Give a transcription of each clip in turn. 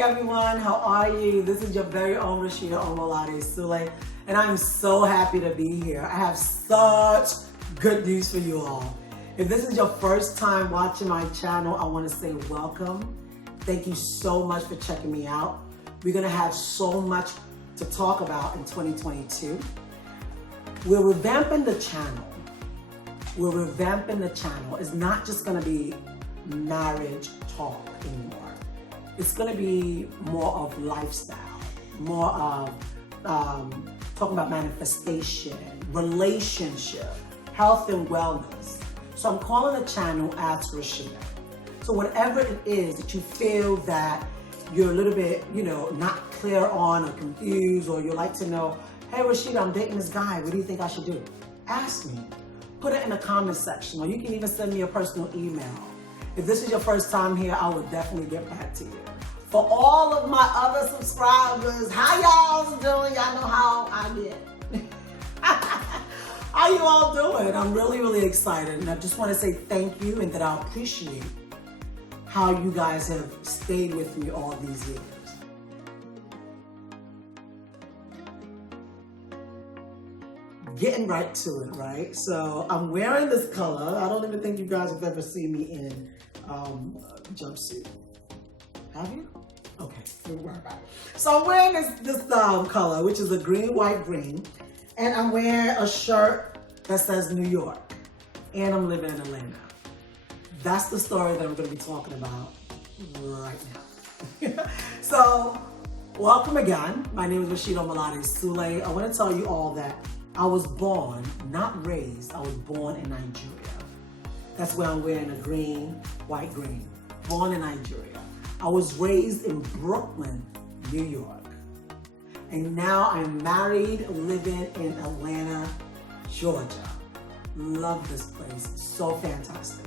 Hey everyone, how are you? This is your very own Rasheedah Omolade-Sule, and I'm so happy to be here. I have such good news for you all. If this is your first time watching my channel, I want to say welcome. Thank you so much for checking me out. We're going to have so much to talk about in 2022. We're revamping the channel. It's not just going to be marriage talk anymore. It's going to be more of lifestyle, more of talking about manifestation, relationship, health and wellness. So I'm calling the channel Ask Rasheedah. So whatever it is that you feel that you're a little bit, not clear on or confused, or you like to know, hey Rasheedah, I'm dating this guy, what do you think I should do? Ask me. Put it in the comment section, or you can even send me a personal email. If this is your first time here, I will definitely get back to you. For all of my other subscribers, how y'all doing? Y'all know how I get. How you all doing? I'm really excited, and I just want to say thank you, and that I appreciate how you guys have stayed with me all these years. Getting right to it, right? So I'm wearing this color. I don't even think you guys have ever seen me in jumpsuit. Have you? Okay, don't worry about it. So I'm wearing this color, which is a green, white, green. And I'm wearing a shirt that says New York. And I'm living in Atlanta. That's the story that I'm going to be talking about right now. So, welcome again. My name is Rasheedah Omolade-Sule. I want to tell you all that I was born, not raised, I was born in Nigeria. That's why I'm wearing a green, white, green. Born in Nigeria. I was raised in Brooklyn, New York. And now I'm married, living in Atlanta, Georgia. Love this place, so fantastic.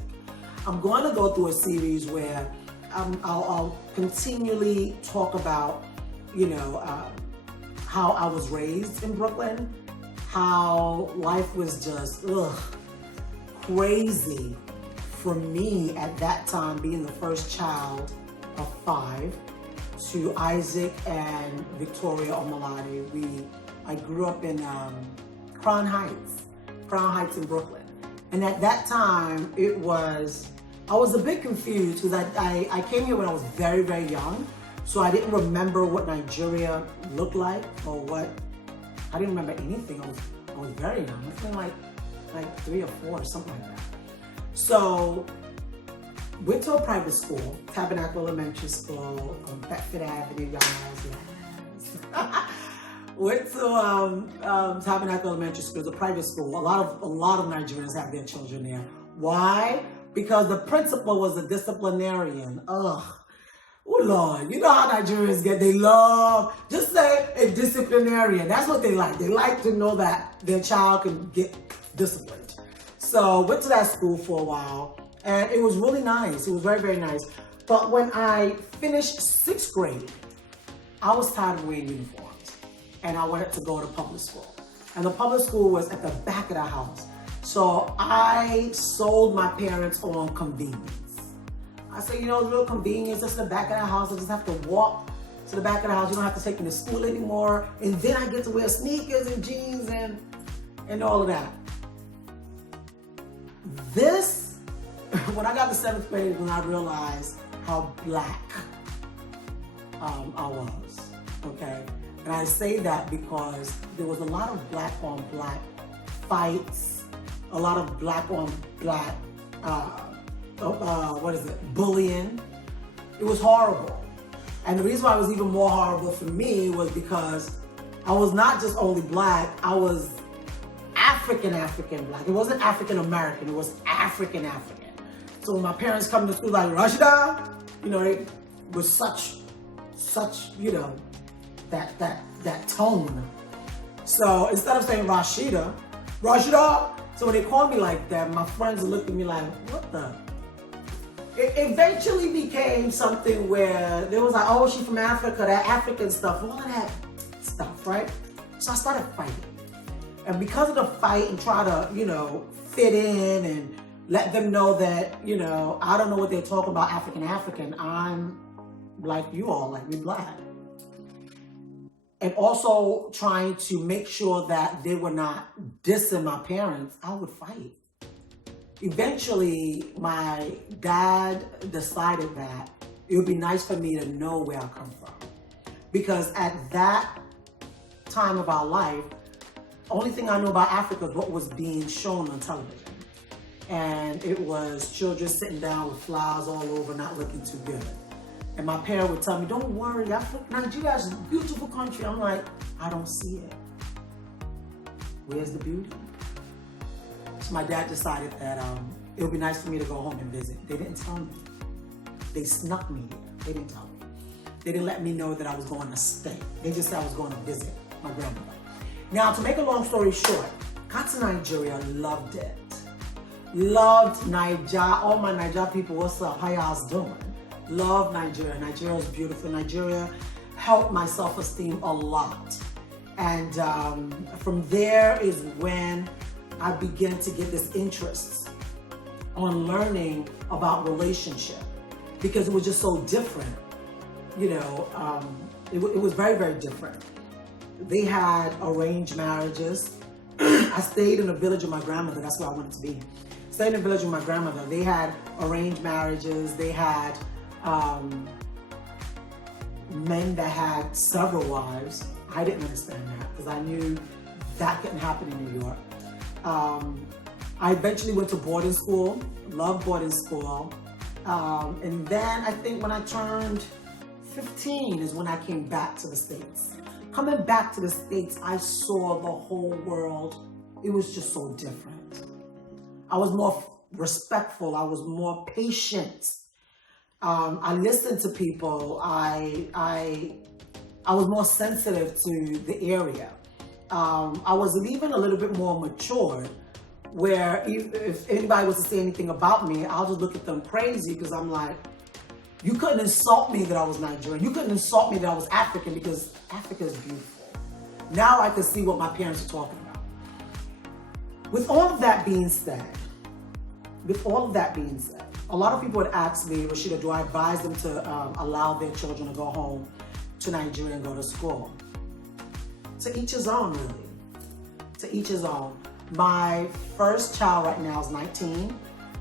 I'm going to go through a series where I'll continually talk about, how I was raised in Brooklyn, how life was just crazy for me at that time, being the first child of 5 to Isaac and Victoria Omolade. I grew up in Crown Heights in Brooklyn. And at that time, I was a bit confused because I came here when I was very young. So I didn't remember what Nigeria looked like, or I didn't remember anything. I was very young. I was like 3 or 4 or something like that. So went to a private school, Tabernacle Elementary School on Bedford Avenue, yes. Went to Tabernacle Elementary School, it's a private school. A lot of Nigerians have their children there. Why? Because the principal was a disciplinarian. Oh Lord, you know how Nigerians get, they love, just say a disciplinarian. That's what they like. They like to know that their child can get disciplined. So went to that school for a while, and it was really nice. It was very nice. But when I finished 6th grade, I was tired of wearing uniforms, and I wanted to go to public school. And the public school was at the back of the house. So I sold my parents on convenience. I said, the little convenience, just in the back of the house. I just have to walk to the back of the house. You don't have to take me to school anymore. And then I get to wear sneakers and jeans and all of that. This, when I got to 7th grade, when I realized how black I was, okay? And I say that because there was a lot of black on black fights, a lot of black on black, bullying. It was horrible. And the reason why it was even more horrible for me was because I was not just only black, I was African black. It wasn't African American, it was African. So when my parents come to school like, Rasheedah, they was such, that tone. So instead of saying Rasheedah, so when they called me like that, my friends looked at me like, what the? It eventually became something where they was like, oh, she's from Africa, that African stuff, all of that stuff, right? So I started fighting. And because of the fight and try to, fit in and let them know that, I don't know what they're talking about, African, I'm like you all, like me black. And also trying to make sure that they were not dissing my parents, I would fight. Eventually, my dad decided that it would be nice for me to know where I come from. Because at that time of our life, only thing I knew about Africa is what was being shown on television. And it was children sitting down with flowers all over, not looking too good. And my parent would tell me, don't worry, Nigeria is a beautiful country. I'm like, I don't see it. Where's the beauty? So my dad decided that it would be nice for me to go home and visit. They didn't tell me. They snuck me here. They didn't tell me. They didn't let me know that I was going to stay. They just said I was going to visit my grandmother. Now, to make a long story short, got to Nigeria, loved it. Loved Nigeria. All my Nigeria people, what's up? How y'all doing? Love Nigeria. Nigeria is beautiful. Nigeria helped my self-esteem a lot. And from there is when I began to get this interest on learning about relationship, because it was just so different. You know, it was very, very different. They had arranged marriages. I stayed in a village with my grandmother. That's where I wanted to be. Stayed in a village with my grandmother. They had arranged marriages. They had men that had several wives. I didn't understand that because I knew that couldn't happen in New York. I eventually went to boarding school. Loved boarding school. And then I think when I turned 15 is when I came back to the States. Coming back to the States, I saw the whole world. It was just so different. I was more respectful. I was more patient. I listened to people. I was more sensitive to the area. I was even a little bit more matured, where if anybody was to say anything about me, I'll just look at them crazy because I'm like, you couldn't insult me that I was Nigerian. You couldn't insult me that I was African because Africa is beautiful. Now I can see what my parents are talking about. With all of that being said, a lot of people would ask me, Rasheeda, do I advise them to allow their children to go home to Nigeria and go to school? To each his own, really. To each his own. My first child right now is 19.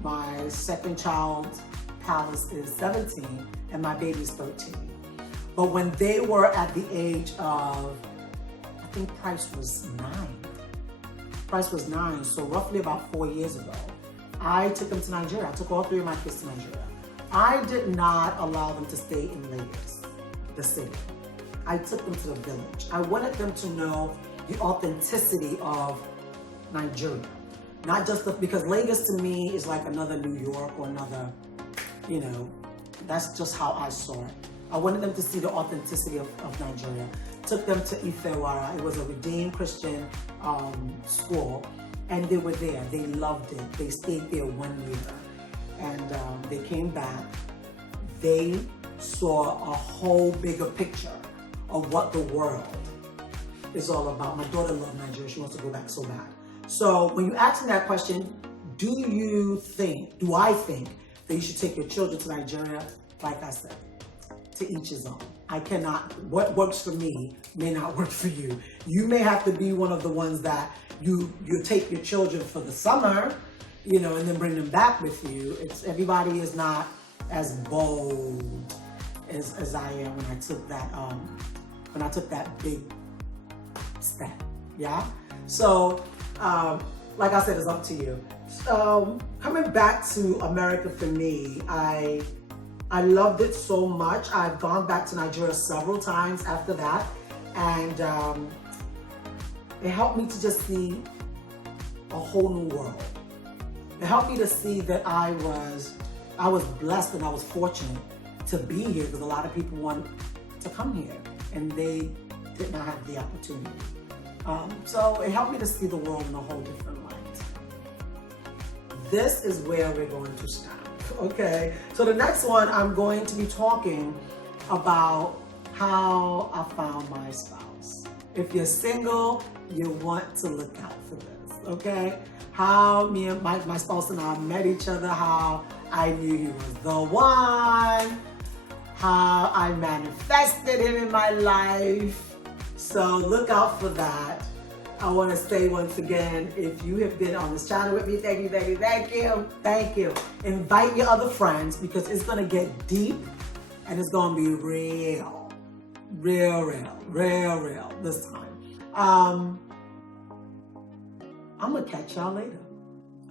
My second child, Palace, is 17, and my baby is 13. But when they were at the age of, I think Price was 9, so roughly about 4 years ago, I took them to Nigeria. I took all 3 of my kids to Nigeria. I did not allow them to stay in Lagos, the city. I took them to the village. I wanted them to know the authenticity of Nigeria. Not just because Lagos to me is like another New York or another, you know, that's just how I saw it. I wanted them to see the authenticity of Nigeria. Took them to Ifewara. It was a redeemed Christian school, and they were there. They loved it. They stayed there 1 year, and they came back. They saw a whole bigger picture of what the world is all about. My daughter loves Nigeria. She wants to go back so bad. So when you ask me that question, do I think that you should take your children to Nigeria? Like I said, to each his own. I cannot, what works for me may not work for you. You may have to be one of the ones that you take your children for the summer, you know, and then bring them back with you. Everybody is not as bold as I am when I took that big step. Yeah. So, like I said, it's up to you. So, coming back to America for me, I loved it so much. I've gone back to Nigeria several times after that, and it helped me to just see a whole new world. It helped me to see that I was blessed and I was fortunate to be here, because a lot of people want to come here and they did not have the opportunity. So it helped me to see the world in a whole different light. This is where we're going to stop. Okay, so the next one, I'm going to be talking about how I found my spouse. If you're single, you want to look out for this, okay? How me and my spouse and I met each other, how I knew he was the one, how I manifested him in my life. So look out for that. I want to say once again, if you have been on this channel with me, thank you, thank you, thank you, thank you. Invite your other friends because it's going to get deep and it's going to be real this time. I'm going to catch y'all later.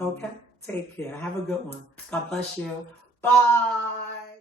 Okay? Take care. Have a good one. God bless you. Bye.